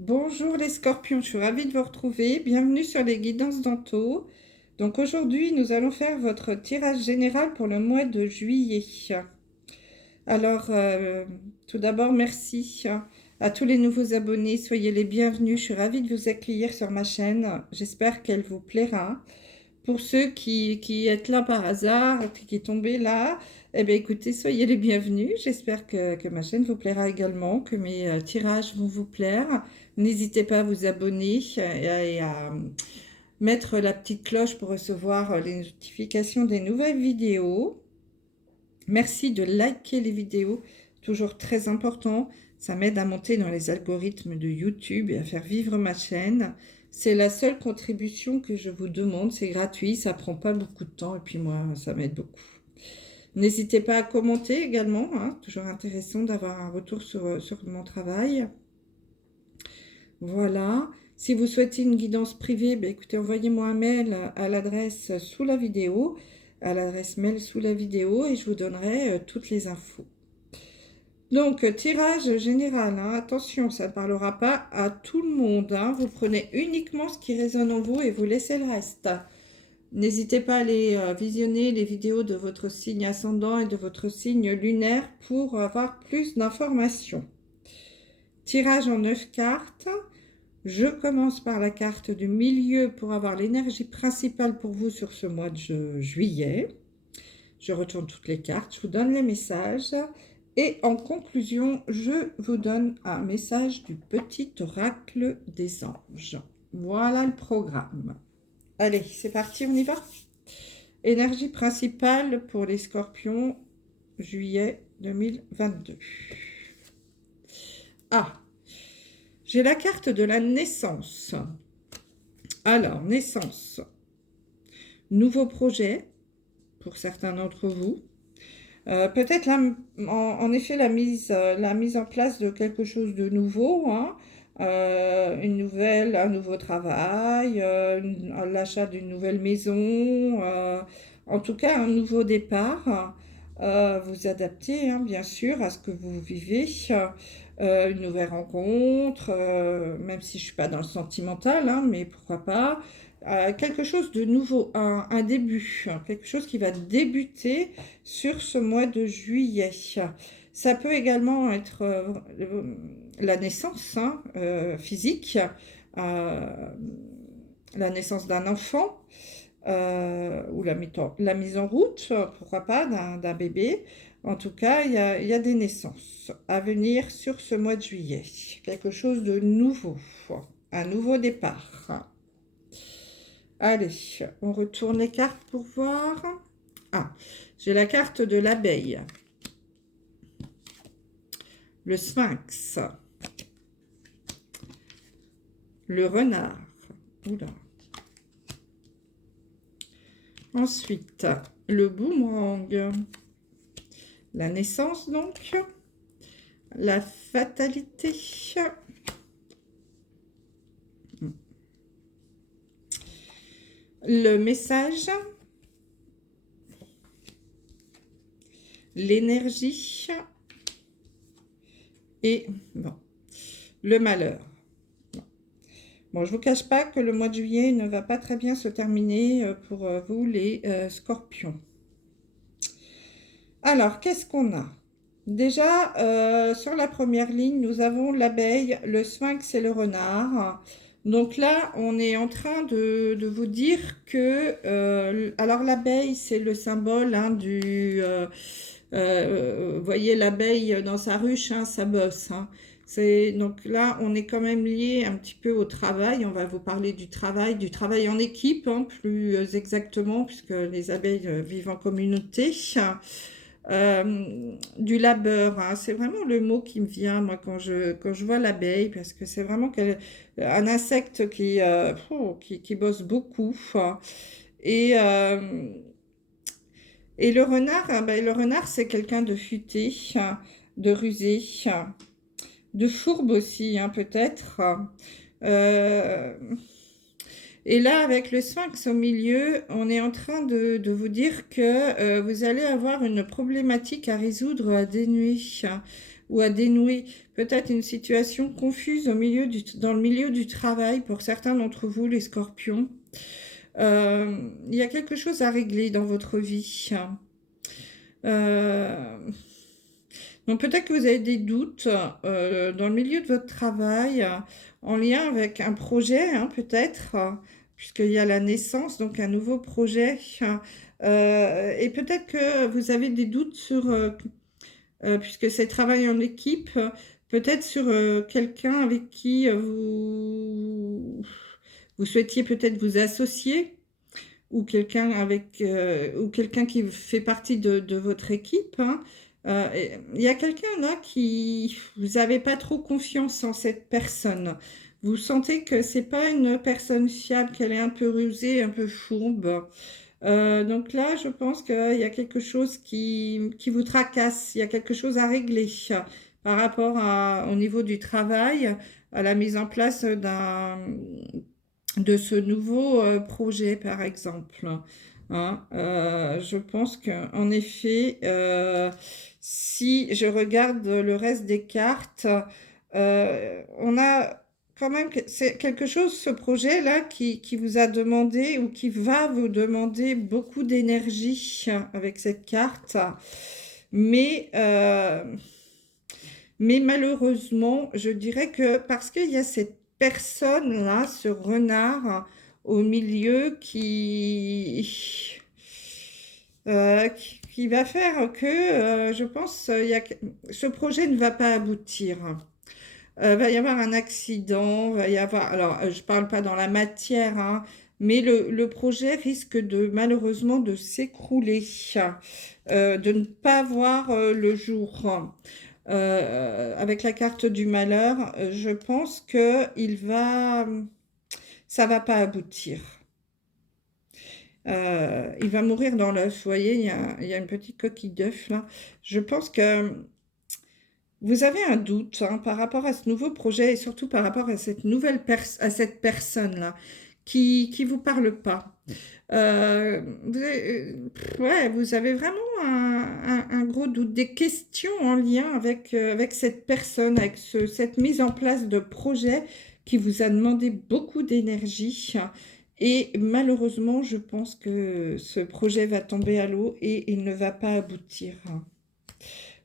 Bonjour les scorpions, je suis ravie de vous retrouver. Bienvenue sur les guidances d'Anto. Donc aujourd'hui, nous allons faire votre tirage général pour le mois de juillet. Alors, tout d'abord, merci à tous les nouveaux abonnés. Soyez les bienvenus. Je suis ravie de vous accueillir sur ma chaîne. J'espère qu'elle vous plaira. Pour ceux qui êtes là par hasard, qui est tombé là, eh bien écoutez, soyez les bienvenus. J'espère que ma chaîne vous plaira également, que mes tirages vont vous plaire. N'hésitez pas à vous abonner et à mettre la petite cloche pour recevoir les notifications des nouvelles vidéos. Merci de liker les vidéos, toujours très important. Ça m'aide à monter dans les algorithmes de YouTube et à faire vivre ma chaîne. C'est la seule contribution que je vous demande. C'est gratuit, ça prend pas beaucoup de temps et puis moi, ça m'aide beaucoup. N'hésitez pas à commenter également, hein, toujours intéressant d'avoir un retour sur mon travail. Voilà. Si vous souhaitez une guidance privée, ben écoutez, envoyez-moi un mail à l'adresse sous la vidéo, à l'adresse mail sous la vidéo et je vous donnerai toutes les infos. Donc, tirage général, hein, attention, ça ne parlera pas à tout le monde, hein, vous prenez uniquement ce qui résonne en vous et vous laissez le reste. N'hésitez pas à aller visionner les vidéos de votre signe ascendant et de votre signe lunaire pour avoir plus d'informations. Tirage en 9 cartes. Je commence par la carte du milieu pour avoir l'énergie principale pour vous sur ce mois de juillet. Je retourne toutes les cartes, je vous donne les messages. Et en conclusion, je vous donne un message du petit oracle des anges. Voilà le programme. Allez, c'est parti, on y va. Énergie principale pour les scorpions, juillet 2022. Ah, j'ai la carte de la naissance. Alors, naissance. Nouveau projet pour certains d'entre vous. Peut-être en effet la mise en place de quelque chose de nouveau, hein. Un nouveau travail, l'achat d'une nouvelle maison, en tout cas un nouveau départ. Vous adaptez, hein, bien sûr, à ce que vous vivez, une nouvelle rencontre, même si je ne suis pas dans le sentimental, hein, mais pourquoi pas. Quelque chose de nouveau, un début, hein, quelque chose qui va débuter sur ce mois de juillet. Ça peut également être la naissance, hein, physique, la naissance d'un enfant, ou la mise en route, pourquoi pas, d'un bébé. En tout cas, il y a des naissances à venir sur ce mois de juillet. Quelque chose de nouveau, un nouveau départ. Allez, on retourne les cartes pour voir. Ah, j'ai la carte de l'abeille. Le sphinx. Le renard. Oula. Ensuite, le boomerang. La naissance, donc. La fatalité. Le message. L'énergie. Et bon, le malheur. Bon, je ne vous cache pas que le mois de juillet ne va pas très bien se terminer pour vous, les scorpions. Alors, qu'est-ce qu'on a? Déjà, sur la première ligne, nous avons l'abeille, le sphinx et le renard. Donc là, on est en train de vous dire que... alors, l'abeille, c'est le symbole, hein, du... vous voyez l'abeille dans sa ruche, hein, ça bosse, hein. Donc là, on est quand même lié un petit peu au travail. On va vous parler du travail en équipe, hein, plus exactement, puisque les abeilles vivent en communauté. Du labeur, hein, c'est vraiment le mot qui me vient, moi, quand je vois l'abeille, parce que c'est vraiment un insecte qui bosse beaucoup. Et, euh, et le renard, ben, le renard, c'est quelqu'un de futé, de rusé, de fourbe aussi, hein, peut-être. Euh, et là, avec le sphinx au milieu, on est en train de vous dire que vous allez avoir une problématique à résoudre à dénuer. ou à dénouer peut-être une situation confuse dans le milieu du travail pour certains d'entre vous, les scorpions. Il y a quelque chose à régler dans votre vie. Euh, donc peut-être que vous avez des doutes dans le milieu de votre travail, en lien avec un projet, hein, peut-être, puisqu'il y a la naissance, donc un nouveau projet. Et peut-être que vous avez des doutes sur, puisque c'est travail en équipe, peut-être sur quelqu'un avec qui vous souhaitiez peut-être vous associer, ou quelqu'un ou quelqu'un qui fait partie de votre équipe, hein. Il y a quelqu'un là qui vous n'avez pas trop confiance en cette personne. Vous sentez que c'est pas une personne fiable, qu'elle est un peu rusée, un peu fourbe. Donc là, je pense qu'il y a quelque chose qui vous tracasse, il y a quelque chose à régler par rapport au niveau du travail, à la mise en place de ce nouveau projet, par exemple. Hein. Je pense qu'en effet, si je regarde le reste des cartes, on a quand même, c'est quelque chose, ce projet-là, qui vous a demandé ou qui va vous demander beaucoup d'énergie avec cette carte. Mais, euh, mais malheureusement, je dirais que parce qu'il y a cette personne-là, ce renard au milieu qui va faire que, je pense, ce projet ne va pas aboutir. Va y avoir un accident, va y avoir, alors je parle pas dans la matière, hein, mais le projet risque de malheureusement de s'écrouler, de ne pas voir le jour. Avec la carte du malheur, je pense que ça va pas aboutir. Il va mourir dans l'œuf. Vous voyez, il y a une petite coquille d'œuf là. Je pense que vous avez un doute, hein, par rapport à ce nouveau projet et surtout par rapport à cette à cette personne-là qui vous parle pas. Ouais, vous avez vraiment un gros doute, des questions en lien avec cette personne, avec cette mise en place de projet qui vous a demandé beaucoup d'énergie. Et malheureusement, je pense que ce projet va tomber à l'eau et il ne va pas aboutir.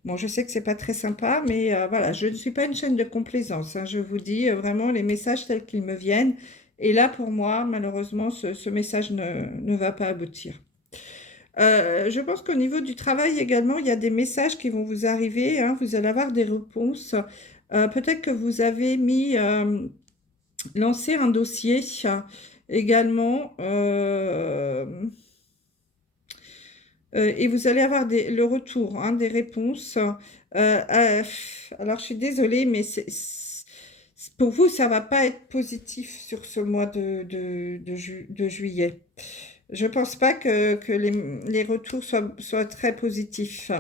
Bon, je sais que c'est pas très sympa, mais voilà, je ne suis pas une chaîne de complaisance, hein. Je vous dis vraiment les messages tels qu'ils me viennent. Et là, pour moi, malheureusement, ce message ne va pas aboutir. Je pense qu'au niveau du travail également, il y a des messages qui vont vous arriver, hein. Vous allez avoir des réponses. Peut-être que vous avez lancé un dossier également. Et vous allez avoir le retour, hein, des réponses. Alors, je suis désolée, mais pour vous, ça va pas être positif sur ce mois de juillet. Je pense pas que les retours soient très positifs.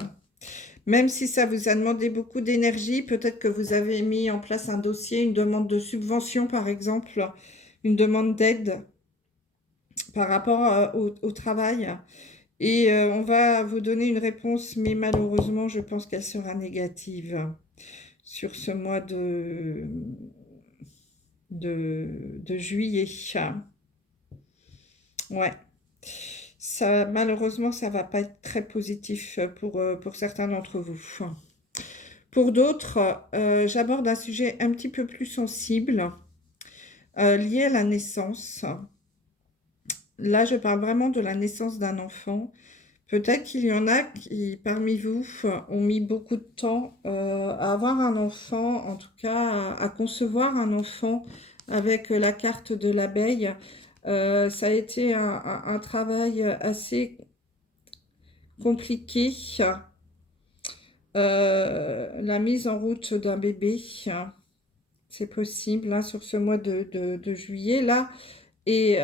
Même si ça vous a demandé beaucoup d'énergie, peut-être que vous avez mis en place un dossier, une demande de subvention, par exemple, une demande d'aide par rapport au travail. Et on va vous donner une réponse, mais malheureusement, je pense qu'elle sera négative sur ce mois de juillet. Ouais. Ça, malheureusement, ça va pas être très positif pour certains d'entre vous. Pour d'autres, j'aborde un sujet un petit peu plus sensible, lié à la naissance. Là, je parle vraiment de la naissance d'un enfant. Peut-être qu'il y en a qui, parmi vous, ont mis beaucoup de temps à avoir un enfant, en tout cas à concevoir un enfant avec la carte de l'abeille. Ça a été un travail assez compliqué, la mise en route d'un bébé. C'est possible, hein, sur ce mois de juillet là. Et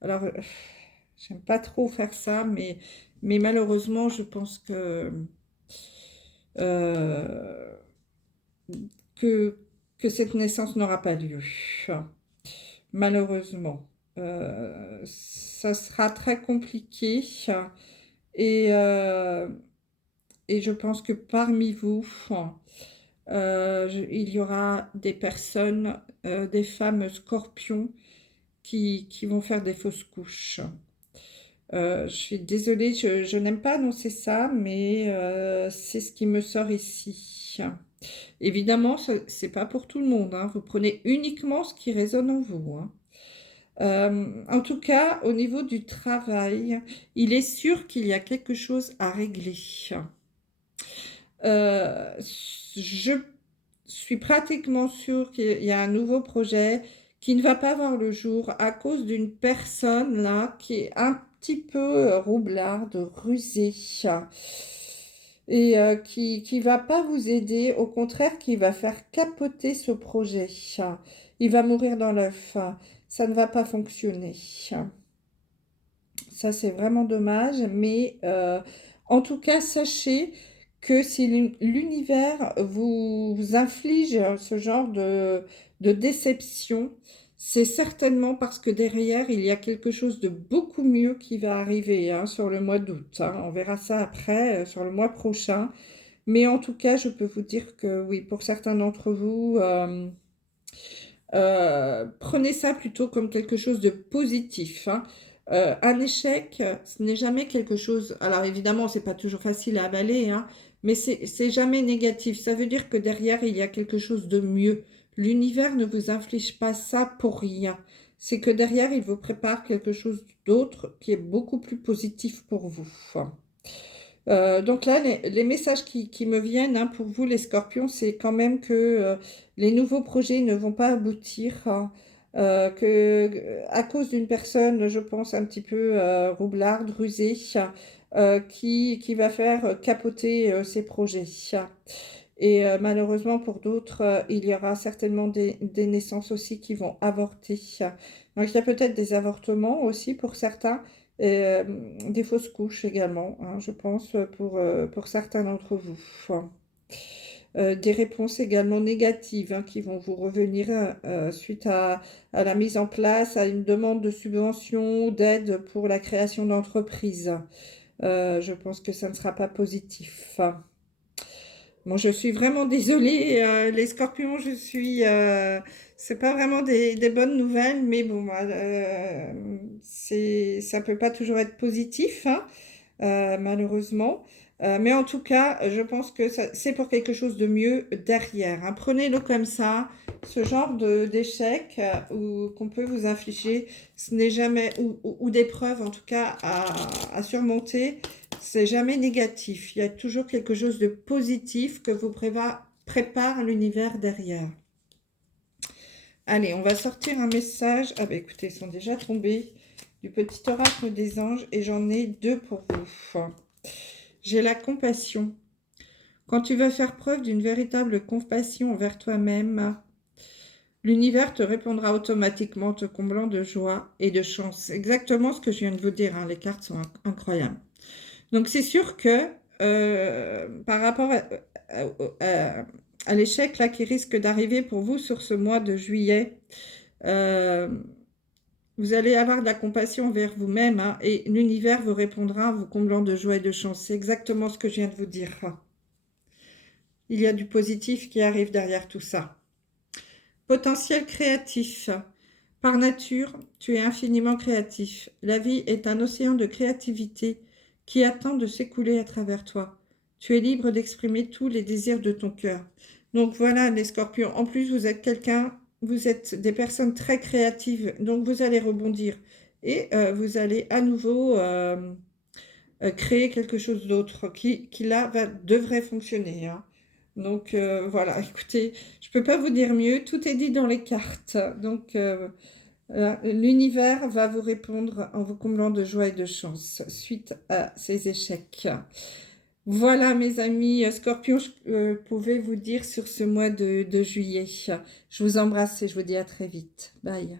alors, j'aime pas trop faire ça, mais malheureusement, je pense euh, que, que cette naissance n'aura pas lieu. Malheureusement. Ça sera très compliqué. Et et je pense que parmi vous, il y aura des personnes, des femmes scorpions qui vont faire des fausses couches. Je suis désolée, je n'aime pas annoncer ça, mais c'est ce qui me sort ici. Évidemment, c'est pas pour tout le monde, hein. Vous prenez uniquement ce qui résonne en vous, hein. En tout cas, au niveau du travail, il est sûr qu'il y a quelque chose à régler. Je suis pratiquement sûre qu'il y a un nouveau projet qui ne va pas voir le jour à cause d'une personne là qui est un petit peu roublarde, rusée et qui va pas vous aider, au contraire qui va faire capoter ce projet. Il va mourir dans l'œuf. Ça ne va pas fonctionner. Ça, c'est vraiment dommage, mais en tout cas, sachez que si l'univers vous inflige ce genre de déception, c'est certainement parce que derrière, il y a quelque chose de beaucoup mieux qui va arriver, hein, sur le mois d'août, hein. On verra ça après, sur le mois prochain. Mais en tout cas, je peux vous dire que oui, pour certains d'entre vous, prenez ça plutôt comme quelque chose de positif, hein. Un échec, ce n'est jamais quelque chose. Alors évidemment, c'est pas toujours facile à avaler, hein, mais c'est jamais négatif. Ça veut dire que derrière, il y a quelque chose de mieux. L'univers ne vous inflige pas ça pour rien. C'est que derrière, il vous prépare quelque chose d'autre qui est beaucoup plus positif pour vous. Donc là, les messages qui me viennent, hein, pour vous, les scorpions, c'est quand même que les nouveaux projets ne vont pas aboutir, hein, à cause d'une personne, je pense, un petit peu roublarde, rusée, qui va faire capoter ces projets. Et malheureusement, pour d'autres, il y aura certainement des naissances aussi qui vont avorter. Donc, il y a peut-être des avortements aussi pour certains, et des fausses couches également, hein, je pense, pour certains d'entre vous. Des réponses également négatives, hein, qui vont vous revenir suite à la mise en place, à une demande de subvention, d'aide pour la création d'entreprises. Je pense que ça ne sera pas positif. Bon, je suis vraiment désolée, les scorpions, c'est pas vraiment des bonnes nouvelles, mais bon, ça peut pas toujours être positif, hein, malheureusement. Mais en tout cas, je pense que c'est pour quelque chose de mieux derrière, hein. Prenez-le comme ça, ce genre d'échec qu'on peut vous infliger, ce n'est jamais, ou d'épreuves en tout cas à surmonter. C'est jamais négatif. Il y a toujours quelque chose de positif que vous prépare l'univers derrière. Allez, on va sortir un message. Ah bah écoutez, ils sont déjà tombés. Du petit oracle des anges. Et j'en ai deux pour vous. J'ai la compassion. Quand tu vas faire preuve d'une véritable compassion envers toi-même, l'univers te répondra automatiquement, te comblant de joie et de chance. Exactement ce que je viens de vous dire, hein. Les cartes sont incroyables. Donc c'est sûr que par rapport à l'échec là qui risque d'arriver pour vous sur ce mois de juillet, euh, vous allez avoir de la compassion envers vous-même, hein, et l'univers vous répondra en vous comblant de joie et de chance. C'est exactement ce que je viens de vous dire. Il y a du positif qui arrive derrière tout ça. Potentiel créatif. Par nature, tu es infiniment créatif. La vie est un océan de créativité qui attend de s'écouler à travers toi. Tu es libre d'exprimer tous les désirs de ton cœur. Donc voilà, les scorpions. En plus, vous êtes des personnes très créatives, donc vous allez rebondir et vous allez à nouveau créer quelque chose d'autre qui là, devrait fonctionner, hein. Donc voilà, écoutez, je ne peux pas vous dire mieux, tout est dit dans les cartes. Donc l'univers va vous répondre en vous comblant de joie et de chance suite à ces échecs. Voilà mes amis Scorpions, je pouvais vous dire sur ce mois de juillet. Je vous embrasse et je vous dis à très vite. Bye.